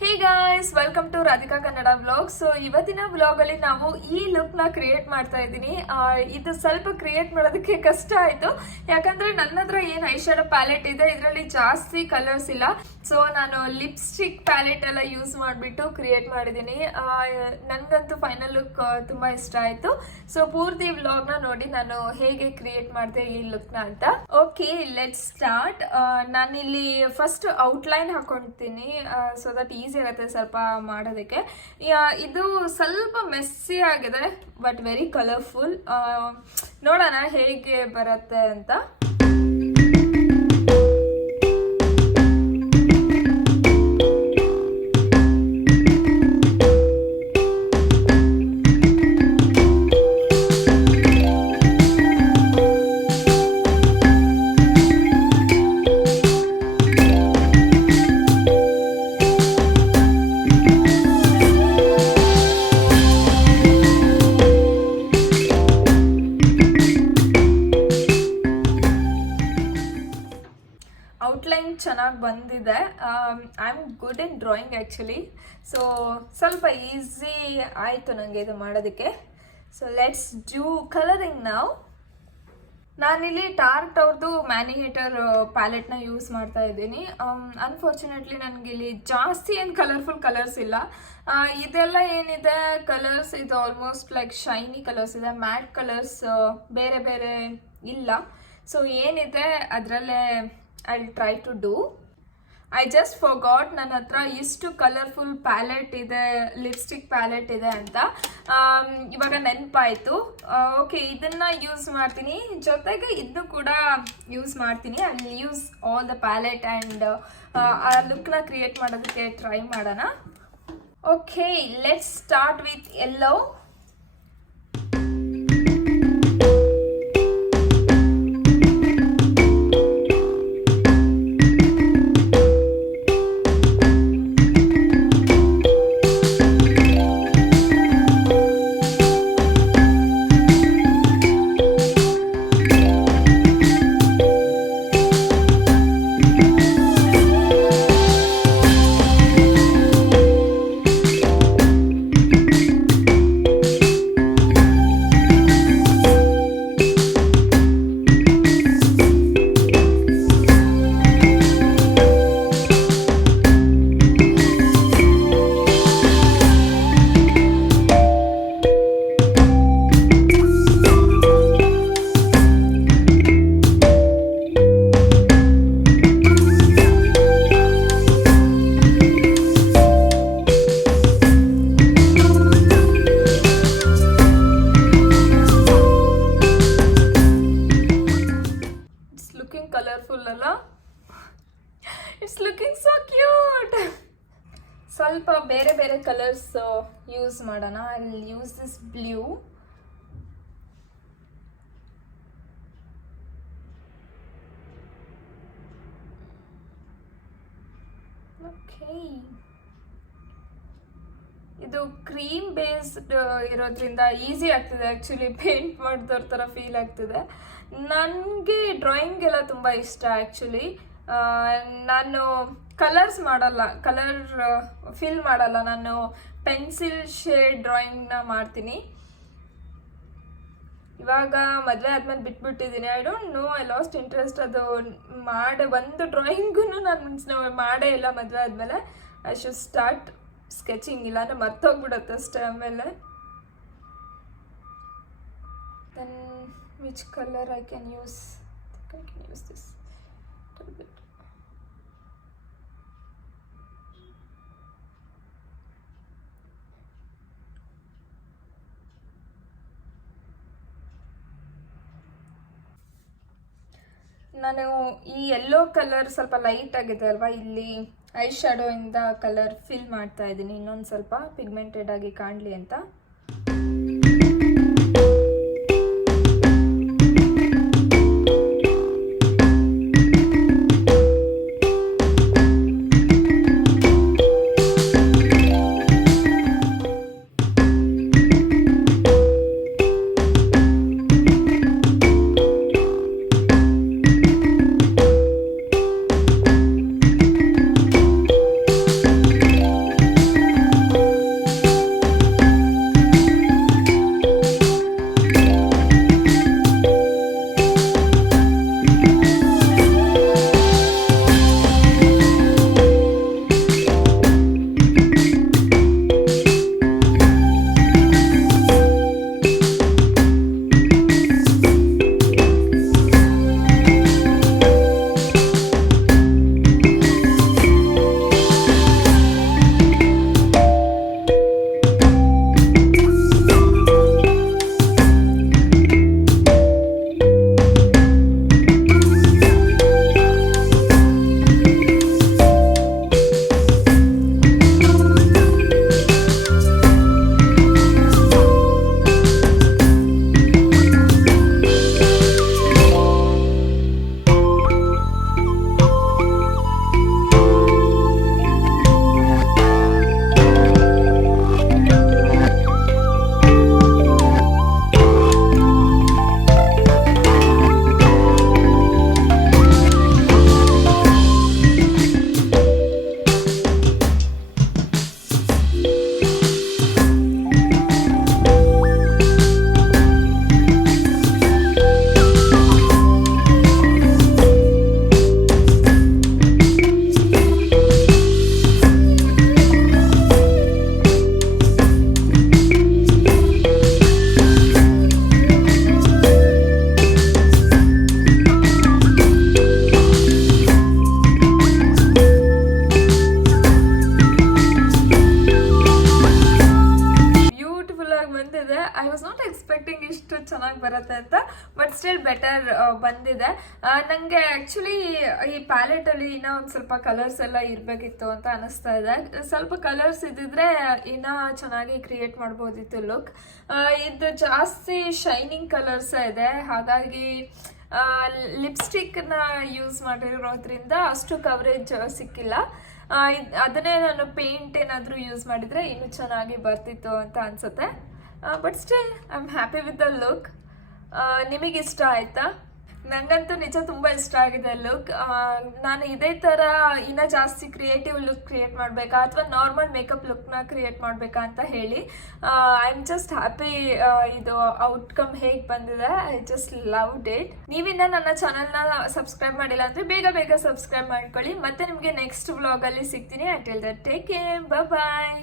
Hey guys, welcome to Radhika Kannada vlog. So ಇವತ್ತಿನ vlog ಅಲ್ಲಿ ನಾವು ಈ ಲುಕ್ ನ ಕ್ರಿಯೇಟ್ ಮಾಡ್ತಾ ಇದ್ದೀನಿ. ಇದು ಸ್ವಲ್ಪ ಕ್ರಿಯೇಟ್ ಮಾಡೋದಕ್ಕೆ ಕಷ್ಟ ಆಯ್ತು, ಯಾಕಂದ್ರೆ ನನ್ನ ಹತ್ರ ಏನ್ ಐ ಶ್ಯಾಡೋ ಪ್ಯಾಲೆಟ್ ಇದೆ, ಇದರಲ್ಲಿ ಜಾಸ್ತಿ ಕಲರ್ಸ್ ಇಲ್ಲ. ಸೊ ನಾನು ಲಿಪ್ಸ್ಟಿಕ್ ಪ್ಯಾಲೆಟ್ ಎಲ್ಲ ಯೂಸ್ ಮಾಡಿಬಿಟ್ಟು ಕ್ರಿಯೇಟ್ ಮಾಡಿದ್ದೀನಿ. ನನಗಂತೂ ಫೈನಲ್ ಲುಕ್ ತುಂಬಾ ಇಷ್ಟ ಆಯ್ತು. ಸೊ ಪೂರ್ತಿ ವ್ಲಾಗ್ ನ ನೋಡಿ ನಾನು ಹೇಗೆ ಕ್ರಿಯೇಟ್ ಮಾಡಿದೆ ಈ ಲುಕ್ ನ ಅಂತ. Okay, let's start. ನಾನಿಲ್ಲಿ ಫಸ್ಟ್ ಔಟ್ಲೈನ್ ಹಾಕೊಳ್ತೀನಿ, ಸೊ ದಟ್ ಈಸಿ ಆಗುತ್ತೆ ಸ್ವಲ್ಪ ಮಾಡೋದಕ್ಕೆ. ಇದು ಸ್ವಲ್ಪ ಮೆಸ್ಸಿ ಆಗಿದೆ, ಬಟ್ ವೆರಿ ಕಲರ್ಫುಲ್. ನೋಡೋಣ ಹೇಗೆ ಬರುತ್ತೆ ಅಂತ. ಔಟ್ಲೈನ್ ಚೆನ್ನಾಗಿ ಬಂದಿದೆ. I am good in drawing actually. So ಸ್ವಲ್ಪ ಈಸಿ ಆಯಿತು ನನಗೆ ಇದು ಮಾಡೋದಕ್ಕೆ. ಸೊ ಲೆಟ್ಸ್ ಡೂ ಕಲರಿಂಗ್ ನಾವು. ನಾನಿಲ್ಲಿ ಟಾರ್ಟ್ ಅವ್ರದ್ದು ಮ್ಯಾನಿಹೇಟರ್ ಪ್ಯಾಲೆಟ್ನ ಯೂಸ್ ಮಾಡ್ತಾ ಇದ್ದೀನಿ. ಅನ್ಫಾರ್ಚುನೇಟ್ಲಿ ನನಗಿಲ್ಲಿ ಜಾಸ್ತಿ ಏನು ಕಲರ್ಫುಲ್ ಕಲರ್ಸ್ ಇಲ್ಲ. ಇದೆಲ್ಲ ಏನಿದೆ ಕಲರ್ಸ್, ಇದು ಆಲ್ಮೋಸ್ಟ್ ಲೈಕ್ ಶೈನಿ ಕಲರ್ಸ್ ಇದೆ, ಮ್ಯಾಟ್ ಕಲರ್ಸ್ ಬೇರೆ ಬೇರೆ ಇಲ್ಲ. ಸೊ ಏನಿದೆ ಅದರಲ್ಲೇ I try to do. I just forgot ನನ್ನ ಹತ್ರ ಇಷ್ಟು ಕಲರ್ಫುಲ್ ಪ್ಯಾಲೆಟ್ ಇದೆ, ಲಿಪ್ಸ್ಟಿಕ್ ಪ್ಯಾಲೆಟ್ ಇದೆ ಅಂತ. ಇವಾಗ ನೆನಪಾಯಿತು. ಓಕೆ, ಇದನ್ನು ಯೂಸ್ ಮಾಡ್ತೀನಿ, ಜೊತೆಗೆ ಇದನ್ನು ಕೂಡ ಯೂಸ್ ಮಾಡ್ತೀನಿ. I will use all the palette and ಆ ಲುಕ್ನ ಕ್ರಿಯೇಟ್ ಮಾಡೋದಕ್ಕೆ ಟ್ರೈ ಮಾಡೋಣ. Okay, let's start with yellow. Colourful ಅಲ್ಲ? It's looking so cute. ಸ್ವಲ್ಪ ಬೇರೆ ಬೇರೆ ಕಲರ್ಸ್ ಯೂಸ್ ಮಾಡೋಣ. I will use this blue. Okay, ಇದು ಕ್ರೀಮ್ ಬೇಸ್ಡ್ ಇರೋದ್ರಿಂದ ಈಸಿ ಆಗ್ತಿದೆ. ಆ್ಯಕ್ಚುಲಿ ಪೇಂಟ್ ಮಾಡಿದವ್ರ ಥರ ಫೀಲ್ ಆಗ್ತಿದೆ. ನನಗೆ ಡ್ರಾಯಿಂಗ್ ಎಲ್ಲ ತುಂಬ ಇಷ್ಟ ಆ್ಯಕ್ಚುಲಿ. ನಾನು ಕಲರ್ಸ್ ಮಾಡಲ್ಲ, ಕಲರ್ ಫಿಲ್ ಮಾಡಲ್ಲ, ನಾನು ಪೆನ್ಸಿಲ್ ಶೇಡ್ ಡ್ರಾಯಿಂಗ್ನ ಮಾಡ್ತೀನಿ. ಇವಾಗ ಮದುವೆ ಆದ್ಮೇಲೆ ಬಿಟ್ಬಿಟ್ಟಿದ್ದೀನಿ. I don't know, I lost interest. ಅದು ಒಂದು ಡ್ರಾಯಿಂಗೂ ನಾನು ಮಾಡೇ ಇಲ್ಲ ಮದುವೆ ಆದಮೇಲೆ. ಐ ಶುಡ್ ಸ್ಟಾರ್ಟ್ ಸ್ಕೆಚಿಂಗ್, ಇಲ್ಲ ಅಂದರೆ ಮರ್ತೋಗ್ಬಿಡುತ್ತೆ ಅಷ್ಟೇ. ಆಮೇಲೆ then which color I can use? I can use this little bit. ನಾನು ಈ ಯೆಲ್ಲೋ ಕಲರ್ ಸ್ವಲ್ಪ ಲೈಟ್ ಆಗಿದೆ ಅಲ್ವಾ, ಇಲ್ಲಿ ಐ ಶ್ಯಾಡೋ ಇಂದ ಕಲರ್ ಫಿಲ್ ಮಾಡ್ತಾ ಇದ್ದೀನಿ, ಇನ್ನೊಂದು ಸ್ವಲ್ಪ ಪಿಗ್ಮೆಂಟೆಡ್ ಆಗಿ ಕಾಣಲಿ ಅಂತ. ಚೆನ್ನಾಗಿ ಬರುತ್ತೆ ಅಂತ. ಬಟ್ ಸ್ಟಿಲ್ ಬೆಟರ್ ಬಂದಿದೆ. ನನಗೆ ಆ್ಯಕ್ಚುಲಿ ಈ ಪ್ಯಾಲೆಟಲ್ಲಿ ಇನ್ನೂ ಒಂದು ಸ್ವಲ್ಪ ಕಲರ್ಸ್ ಎಲ್ಲ ಇರಬೇಕಿತ್ತು ಅಂತ ಅನಿಸ್ತಾ ಇದೆ. ಸ್ವಲ್ಪ ಕಲರ್ಸ್ ಇದ್ದಿದ್ರೆ ಇನ್ನೂ ಚೆನ್ನಾಗಿ ಕ್ರಿಯೇಟ್ ಮಾಡ್ಬೋದಿತ್ತು ಲುಕ್. ಇದು ಜಾಸ್ತಿ ಶೈನಿಂಗ್ ಕಲರ್ಸ್ ಇದೆ, ಹಾಗಾಗಿ ಲಿಪ್ಸ್ಟಿಕ್ನ ಯೂಸ್ ಮಾಡಿರೋದ್ರಿಂದ ಅಷ್ಟು ಕವರೇಜ್ ಸಿಕ್ಕಿಲ್ಲ. ಅದನ್ನೇ ನಾನು ಪೇಂಟ್ ಏನಾದರೂ ಯೂಸ್ ಮಾಡಿದರೆ ಇನ್ನೂ ಚೆನ್ನಾಗಿ ಬರ್ತಿತ್ತು ಅಂತ ಅನಿಸುತ್ತೆ. But still I am happy with the look. ನಿಮಗಿಷ್ಟ ಆಯಿತಾ? ನನಗಂತೂ ನಿಜ ತುಂಬ ಇಷ್ಟ ಆಗಿದೆ ಲುಕ್. ನಾನು ಇದೇ ಥರ ಇನ್ನೂ ಜಾಸ್ತಿ ಕ್ರಿಯೇಟಿವ್ ಲುಕ್ ಕ್ರಿಯೇಟ್ ಮಾಡಬೇಕಾ ಅಥವಾ ನಾರ್ಮಲ್ ಮೇಕಪ್ ಲುಕ್ನ ಕ್ರಿಯೇಟ್ ಮಾಡಬೇಕಾ ಅಂತ ಹೇಳಿ. ಐ ಆಮ್ ಜಸ್ಟ್ ಹ್ಯಾಪಿ ಇದು ಔಟ್ಕಮ್ ಹೇಗೆ ಬಂದಿದೆ. I just loved it. ನೀವಿನ್ನ ನನ್ನ ಚಾನಲ್ನ ಸಬ್ಸ್ಕ್ರೈಬ್ ಮಾಡಿಲ್ಲ ಅಂದರೆ ಬೇಗ ಸಬ್ಸ್ಕ್ರೈಬ್ ಮಾಡ್ಕೊಳ್ಳಿ. ಮತ್ತೆ ನಿಮಗೆ ನೆಕ್ಸ್ಟ್ ವ್ಲಾಗಲ್ಲಿ ಸಿಗ್ತೀನಿ. Until that take care, bye.